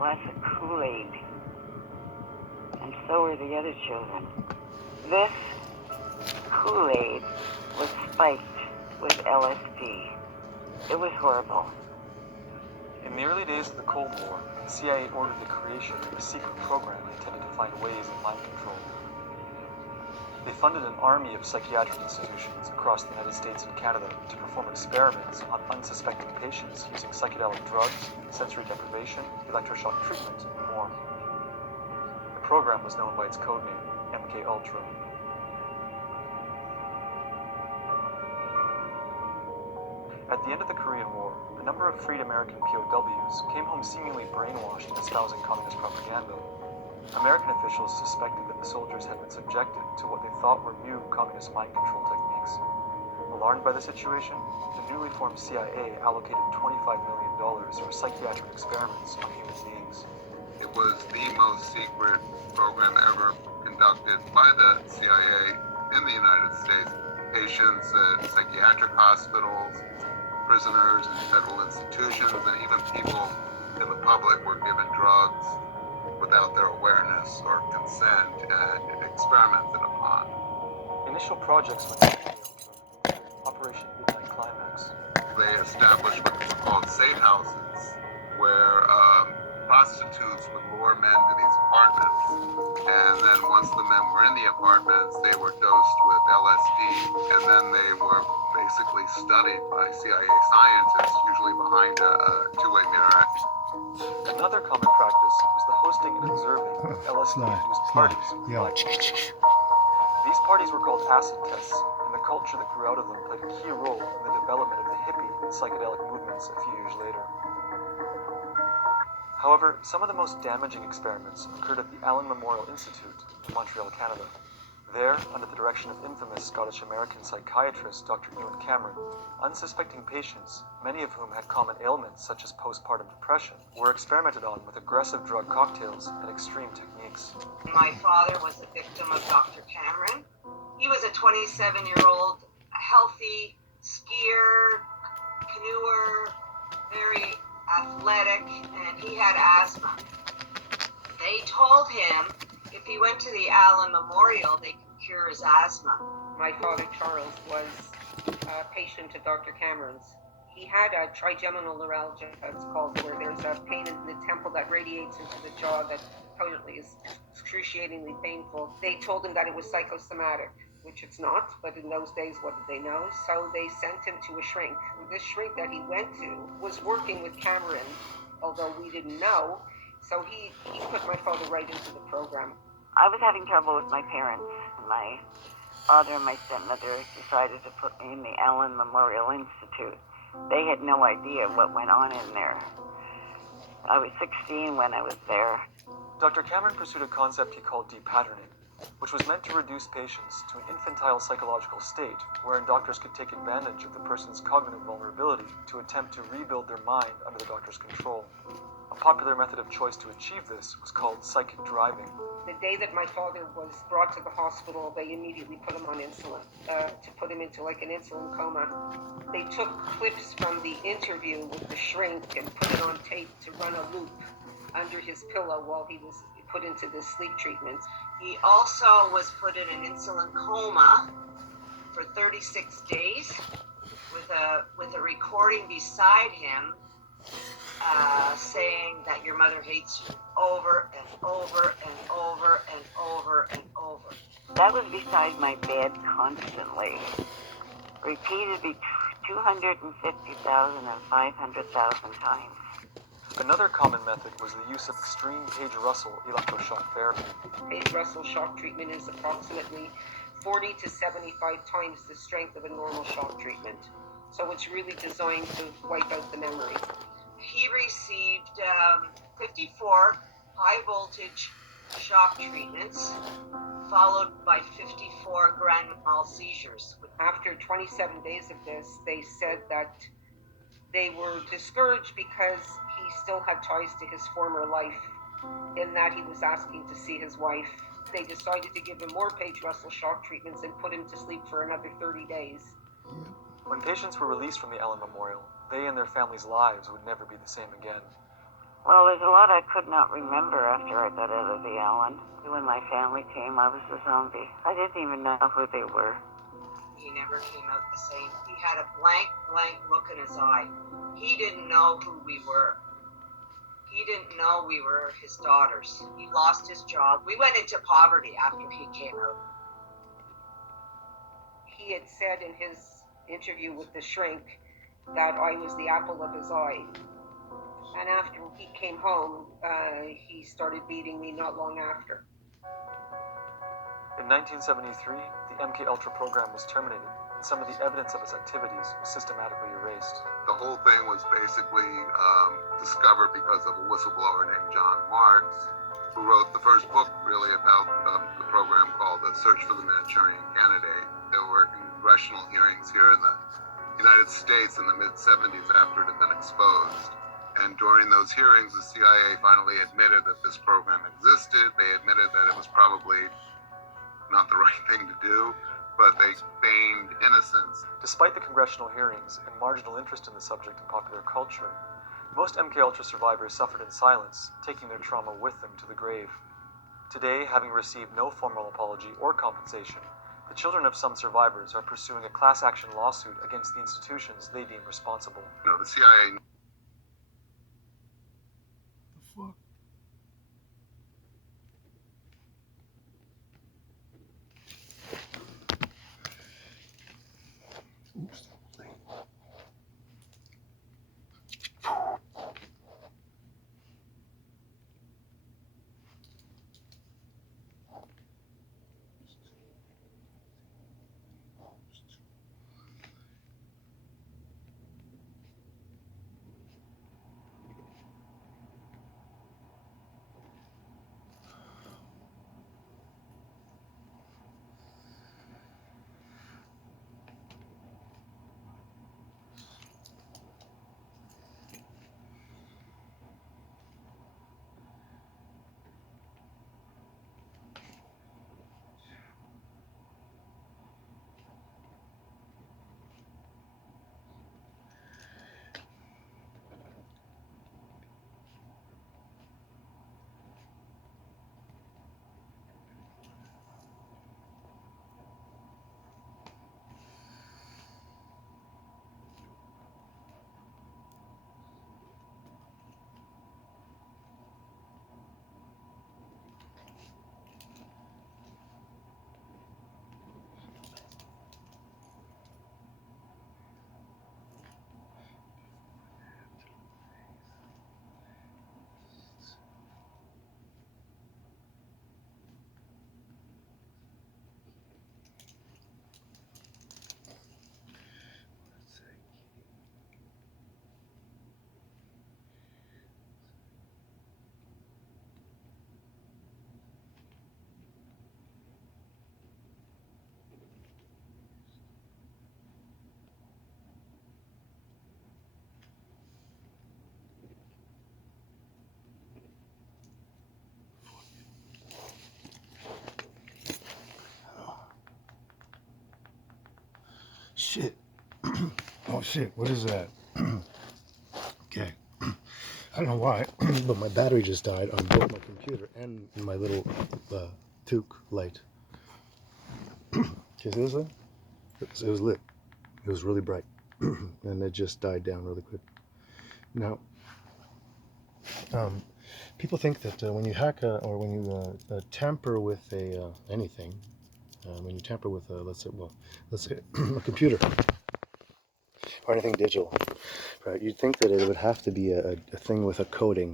glass of Kool-Aid, and so were the other children. This Kool-Aid was spiked with LSD. It was horrible. In the early days of the Cold War, the CIA ordered the creation of a secret program intended to find ways of mind control. They funded an army of psychiatric institutions across the United States and Canada to perform experiments on unsuspecting patients using psychedelic drugs, sensory deprivation, electroshock treatment, and more. The program was known by its codename, MKUltra. At the end of the Korean War, a number of freed American POWs came home seemingly brainwashed and espousing communist propaganda. American officials suspected that the soldiers had been subjected to what they thought were new communist mind control techniques. Alarmed by the situation, the newly formed CIA allocated $25 million for psychiatric experiments on human beings. It was the most secret program ever conducted by the CIA in the United States. Patients at psychiatric hospitals, prisoners in federal institutions, and even people in the public were given drugs without their awareness or consent and experimented upon. Initial projects went to Operation Midnight Climax. They established what were called safe houses, where prostitutes would lure men to these apartments, and then once the men were in the apartments, they were dosed with LSD, and then they were basically studied by CIA scientists, usually behind a two-way mirror. Another common practice was the hosting and observing of LSD-induced parties. These parties were called acid tests, and the culture that grew out of them played a key role in the development of the hippie and psychedelic movements a few years later. However, some of the most damaging experiments occurred at the Allen Memorial Institute in Montreal, Canada. There, under the direction of infamous Scottish-American psychiatrist Dr. Ewan Cameron, unsuspecting patients, many of whom had common ailments such as postpartum depression, were experimented on with aggressive drug cocktails and extreme techniques. My father was a victim of Dr. Cameron. He was a 27-year-old, healthy skier, canoeer, very athletic, and he had asthma. They told him if he went to the Allen Memorial, they could cure his asthma. My father, Charles, was a patient of Dr. Cameron's. He had a trigeminal neuralgia, it's called, where there's a pain in the temple that radiates into the jaw that apparently is excruciatingly painful. They told him that it was psychosomatic, which it's not, but in those days, what did they know? So they sent him to a shrink. This shrink that he went to was working with Cameron, although we didn't know. So he put my father right into the program. I was having trouble with my parents. My father and my stepmother decided to put me in the Allen Memorial Institute. They had no idea what went on in there. I was 16 when I was there. Dr. Cameron pursued a concept he called depatterning, which was meant to reduce patients to an infantile psychological state wherein doctors could take advantage of the person's cognitive vulnerability to attempt to rebuild their mind under the doctor's control. A popular method of choice to achieve this was called psychic driving. The day that my father was brought to the hospital, they immediately put him on insulin, to put him into like an insulin coma. They took clips from the interview with the shrink and put it on tape to run a loop under his pillow while he was put into this sleep treatment. He also was put in an insulin coma for 36 days with a recording beside him saying that your mother hates you over and over and over and over and over. That was beside my bed constantly, repeated 250,000 and 500,000 times. Another common method was the use of extreme Page Russell electroshock therapy. Page Russell shock treatment is approximately 40 to 75 times the strength of a normal shock treatment. So it's really designed to wipe out the memory. He received 54 high voltage shock treatments, followed by 54 grand mal seizures. After 27 days of this, they said that they were discouraged because he still had ties to his former life, in that he was asking to see his wife. They decided to give him more Page Russell shock treatments and put him to sleep for another 30 days. When patients were released from the Allen Memorial, they and their families' lives would never be the same again. Well, there's a lot I could not remember after I got out of the Allen. When my family came, I was a zombie. I didn't even know who they were. He never came out the same. He had a blank look in his eye. He didn't know who we were. He didn't know we were his daughters. He lost his job. We went into poverty after he came out. He had said in his interview with the shrink that I was the apple of his eye. And after he came home, he started beating me not long after. In 1973, the MK Ultra program was terminated, and some of the evidence of its activities was systematically erased. The whole thing was basically discovered because of a whistleblower named John Marks, who wrote the first book really about the program called The Search for the Manchurian Candidate. There were congressional hearings here in the United States in the mid-70s after it had been exposed. And during those hearings, the CIA finally admitted that this program existed. They admitted that it was probably not the right thing to do, but they feigned innocence. Despite the congressional hearings and marginal interest in the subject in popular culture, most MKUltra survivors suffered in silence, taking their trauma with them to the grave. Today, having received no formal apology or compensation, the children of some survivors are pursuing a class action lawsuit against the institutions they deem responsible. You know, the CIA... The fuck? Oops. Shit. Oh shit, what is that? Okay. I don't know why, but my battery just died on both my computer and my little toque light. Can you see this thing? It was lit. It was really bright. And it just died down really quick. Now, people think that when you hack or when you tamper with anything, when you tamper with let's say a computer or anything digital, right? You'd think that it would have to be a thing with a code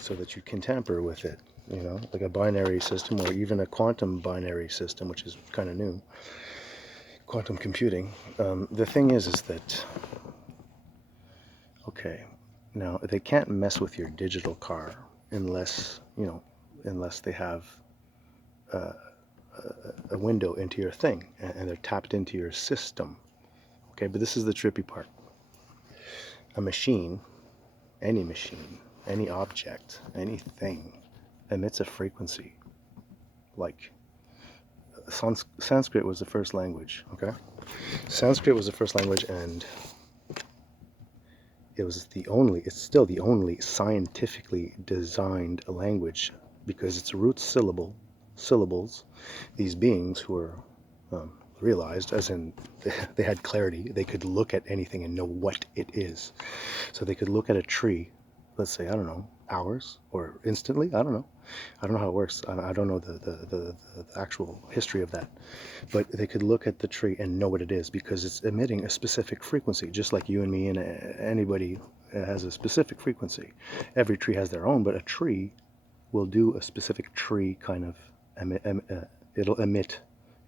so that you can tamper with it, you know, like a binary system or even a quantum binary system, which is kind of new. Quantum computing. The thing is that, okay, now they can't mess with your digital car unless they have a window into your thing and they're tapped into your system. Okay, but this is the trippy part. A machine, any object, anything emits a frequency. Like Sanskrit was the first language, okay? Sanskrit was the first language, and it's still the only scientifically designed language, because it's root syllables. These beings who are realized, as in they had clarity, they could look at anything and know what it is. So they could look at a tree, let's say, I don't know, hours or instantly, I don't know how it works. I don't know the actual history of that, but they could look at the tree and know what it is, because it's emitting a specific frequency, just like you and me and anybody has a specific frequency. Every tree has their own, but a tree will do a specific tree kind of it'll emit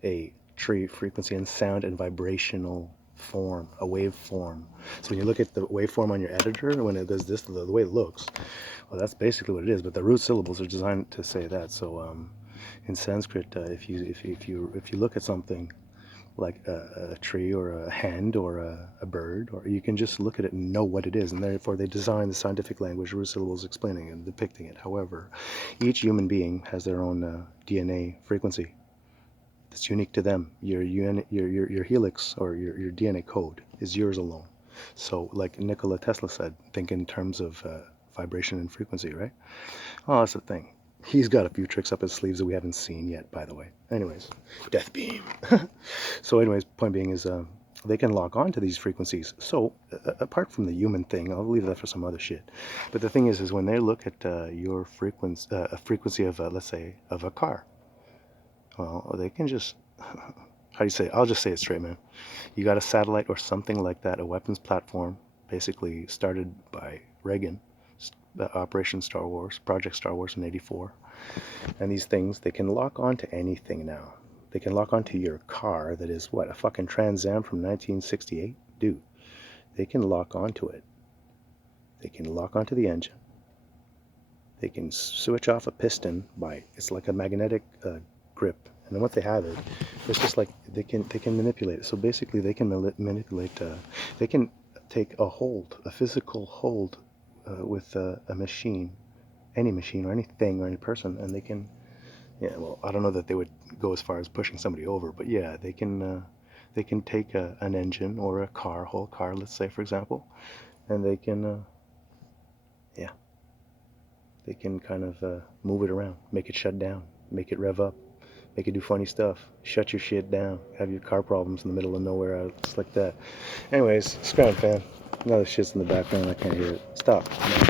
a tree frequency and sound and vibrational form, a waveform. So when you look at the waveform on your editor, when it does this, the way it looks, well, that's basically what it is. But the root syllables are designed to say that. So in Sanskrit, if you look at something like a tree or a hand or a bird, or you can just look at it and know what it is, and therefore they design the scientific language, root syllables explaining and depicting it. However, each human being has their own DNA frequency that's unique to them. Your helix or your DNA code is yours alone. So like Nikola Tesla said, think in terms of vibration and frequency, right? Oh, that's the thing. He's got a few tricks up his sleeves that we haven't seen yet, by the way. Anyways, death beam. So anyways, point being is they can lock on to these frequencies. So apart from the human thing, I'll leave that for some other shit. But the thing is when they look at your frequency, a frequency of, let's say, of a car, well, they can just, how do you say it? I'll just say it straight, man. You got a satellite or something like that, a weapons platform, basically started by Reagan, Operation Star Wars, Project Star Wars in '84. And these things, they can lock on to anything now. They can lock onto your car that is, what, a fucking Trans Am from 1968? Dude, they can lock onto it. They can lock onto the engine. They can switch off a piston by, it's like a magnetic grip. And then once they have it, it's just like they can manipulate it. So basically they can manipulate, they can take a hold, a physical hold with a machine, any machine or anything or any person, and they can, yeah, well, I don't know that they would go as far as pushing somebody over, but yeah, they can take an engine or a car, whole car, let's say, for example, and they can, yeah, they can kind of move it around, make it shut down, make it rev up, make it do funny stuff, shut your shit down, have your car problems in the middle of nowhere, it's like that. Anyways, Scram fan, another shit's in the background, I can't hear it. Stop. No.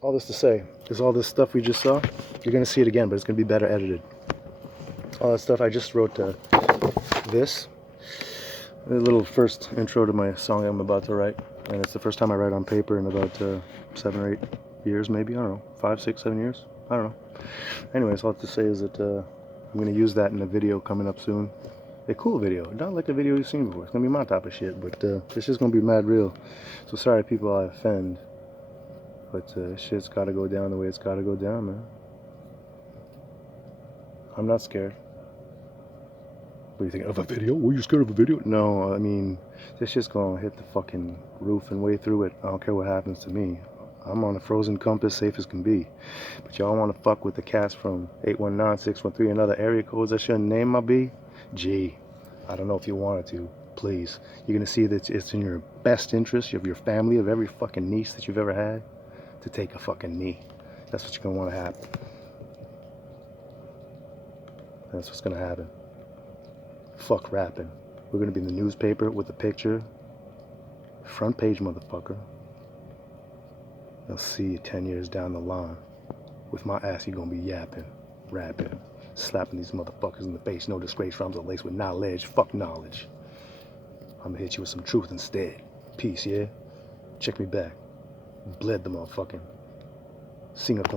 All this to say, is all this stuff we just saw, you're going to see it again, but it's going to be better edited. All that stuff, I just wrote this, a little first intro to my song I'm about to write, and it's the first time I write on paper in about 7 or 8 years, maybe, I don't know, 5, 6, 7 years, I don't know. Anyways, all I have to say is that I'm going to use that in a video coming up soon. A cool video, not like a video you've seen before. It's going to be my type of shit, but this is going to be mad real. So sorry people I offend, but shit's got to go down the way it's got to go down, man. I'm not scared. What do you think, of a video? Were you scared of a video? No, I mean, this shit's going to hit the fucking roof and way through it. I don't care what happens to me. I'm on a frozen compass, safe as can be. But y'all want to fuck with the cats from 819, 613 and other area codes I shouldn't name my B? Gee, I don't know if you wanted to. Please. You're going to see that it's in your best interest, of your family, of every fucking niece that you've ever had, to take a fucking knee. That's what you're going to want to happen. That's what's going to happen. Fuck rapping. We're going to be in the newspaper with a picture. Front page, motherfucker. They'll see you 10 years down the line. With my ass, you're going to be yapping, rapping, slapping these motherfuckers in the face. No disgrace, rhymes are laced with knowledge. Fuck knowledge. I'm going to hit you with some truth instead. Peace, yeah? Check me back. Bled the motherfucking singer.